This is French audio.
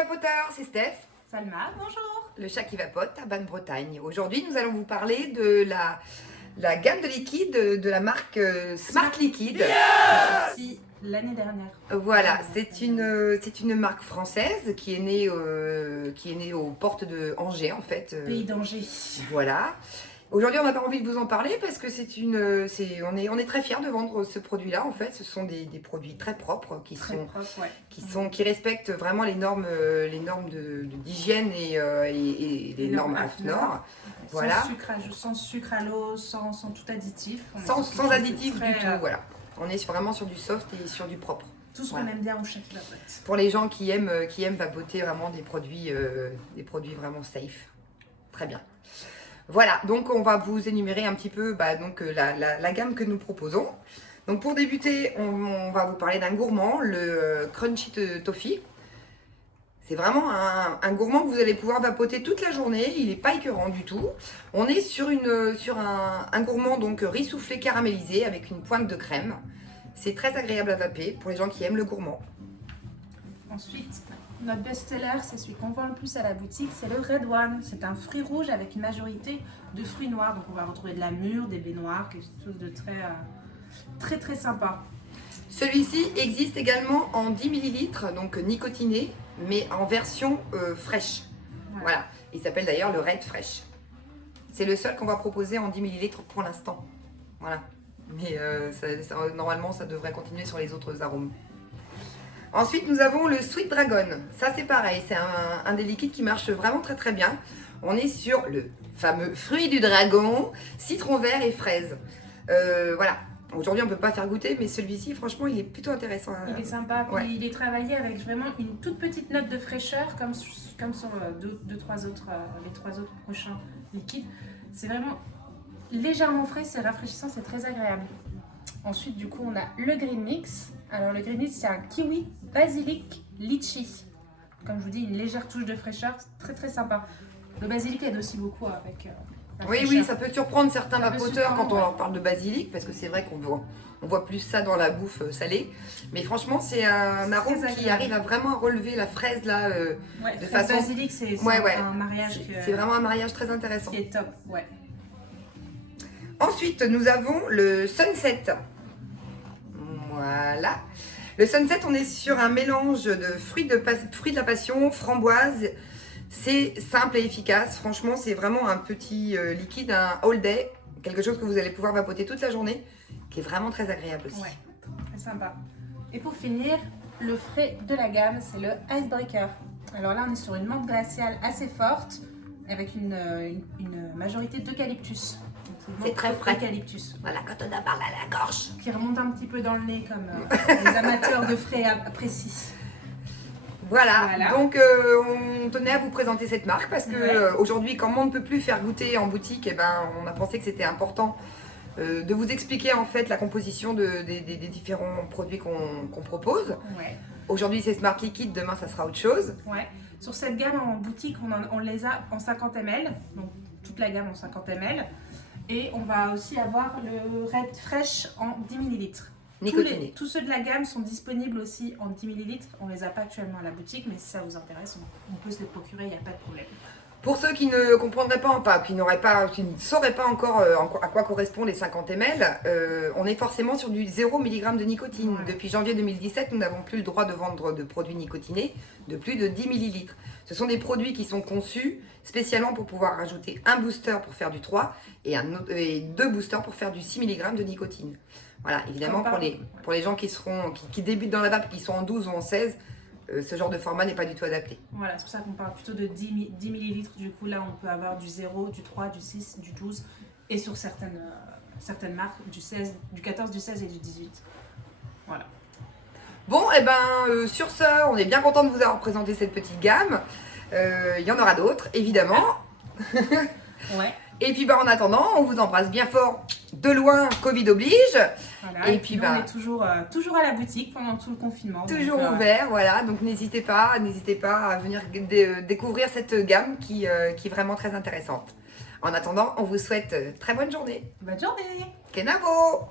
vapoteurs, c'est Steph, Salma, bonjour. le chat qui vapote à Basse-Bretagne. Aujourd'hui, nous allons vous parler de la gamme de liquides de la marque Smart Liquid. Sorti l'année dernière. Voilà, c'est une marque française qui est née aux portes de Angers en fait. Pays d'Angers. Voilà. Aujourd'hui, on n'a pas envie de vous en parler parce que on est très fiers de vendre ce produit-là. En fait, ce sont des produits très propres qui respectent vraiment les normes d'hygiène et les normes AFNOR. Voilà. Sans sucre à l'eau, sans tout additif. Sans additif du tout. Voilà. Voilà. On est vraiment sur du soft et sur du propre. Tout ce qu'on aime bien au chat qui vapote. Pour les gens qui aiment vapoter vraiment des produits vraiment safe. Très bien. Voilà, donc on va vous énumérer un petit peu la gamme que nous proposons. Donc pour débuter, on va vous parler d'un gourmand, le Crunchy Toffee. C'est vraiment un gourmand que vous allez pouvoir vapoter toute la journée, il n'est pas écœurant du tout. On est sur un gourmand donc riz soufflé caramélisé avec une pointe de crème. C'est très agréable à vaper pour les gens qui aiment le gourmand. Ensuite, notre best-seller, c'est celui qu'on vend le plus à la boutique, c'est le Red One. C'est un fruit rouge avec une majorité de fruits noirs. Donc on va retrouver de la mûre, des baies noires, quelque chose de très sympa. Celui-ci existe également en 10 ml, donc nicotiné, mais en version fraîche. Voilà. Il s'appelle d'ailleurs le Red Fresh. C'est le seul qu'on va proposer en 10 ml pour l'instant. Voilà. Mais normalement, ça devrait continuer sur les autres arômes. Ensuite, nous avons le Sweet Dragon. Ça, c'est pareil. C'est un des liquides qui marche vraiment très bien. On est sur le fameux fruit du dragon, citron vert et fraise. Voilà. Aujourd'hui, on ne peut pas faire goûter, mais celui-ci, franchement, il est plutôt intéressant. Il est sympa. Ouais. Il est travaillé avec vraiment une toute petite note de fraîcheur, comme sur les trois autres prochains liquides. C'est vraiment légèrement frais, c'est rafraîchissant, c'est très agréable. Ensuite, du coup, on a le Green Mix. Alors, le Green Mix, c'est un kiwi, basilic, litchi. Comme je vous dis, une légère touche de fraîcheur, très sympa. Le basilic aide aussi beaucoup avec la fraîcheur. Oui, ça peut surprendre certains Ça peut vapoteurs surprendre, quand on leur parle de basilic, parce que c'est vrai qu'on voit plus ça dans la bouffe salée. Mais franchement, c'est un arôme qui arrive à vraiment relever la fraise là, de façon. Basilic, c'est un mariage. C'est vraiment un mariage très intéressant. Qui est top, ouais. Ensuite, nous avons le Sunset. Voilà. Le Sunset, on est sur un mélange de fruits de la passion, framboise. C'est simple et efficace. Franchement, c'est vraiment un petit liquide, un all day. Quelque chose que vous allez pouvoir vapoter toute la journée, qui est vraiment très agréable aussi. Ouais, très sympa. Et pour finir, le frais de la gamme, c'est le Icebreaker. Alors là, on est sur une menthe glaciale assez forte, avec une majorité d'eucalyptus. C'est très frais. Eucalyptus. Voilà, quand on a parlé à la gorge. Qui remonte un petit peu dans le nez, comme les amateurs de frais apprécient. Voilà. Donc on tenait à vous présenter cette marque parce que aujourd'hui, comme on ne peut plus faire goûter en boutique, on a pensé que c'était important de vous expliquer en fait la composition des différents produits qu'on propose. Ouais. Aujourd'hui, c'est Smart Liquid, demain, ça sera autre chose. Ouais. Sur cette gamme en boutique, on les a en 50 ml, donc toute la gamme en 50 ml. Et on va aussi avoir le Red Fresh en 10 ml. Tous ceux de la gamme sont disponibles aussi en 10 ml. On ne les a pas actuellement à la boutique, mais si ça vous intéresse, on peut se les procurer, il n'y a pas de problème. Pour ceux qui ne comprendraient pas, qui ne sauraient pas encore à quoi correspondent les 50 ml, on est forcément sur du 0 mg de nicotine. Ouais. Depuis janvier 2017, nous n'avons plus le droit de vendre de produits nicotinés de plus de 10 ml. Ce sont des produits qui sont conçus spécialement pour pouvoir rajouter un booster pour faire du 3 et deux boosters pour faire du 6 mg de nicotine. Voilà, évidemment, pour les gens qui débutent dans la vape, qui sont en 12 ou en 16, ce genre de format n'est pas du tout adapté. Voilà, c'est pour ça qu'on parle plutôt de 10 ml. Du coup, là, on peut avoir du 0, du 3, du 6, du 12 et sur certaines marques, du 16, du 14, du 16 et du 18. Voilà. Bon, sur ce, on est bien content de vous avoir présenté cette petite gamme. Il y en aura d'autres, évidemment. Ouais. Et puis en attendant, on vous embrasse bien fort de loin, Covid oblige. Voilà, et puis on est toujours à la boutique pendant tout le confinement. Toujours ouvert, voilà. Donc n'hésitez pas à venir découvrir cette gamme qui est vraiment très intéressante. En attendant, on vous souhaite très bonne journée. Bonne journée. Kenavo.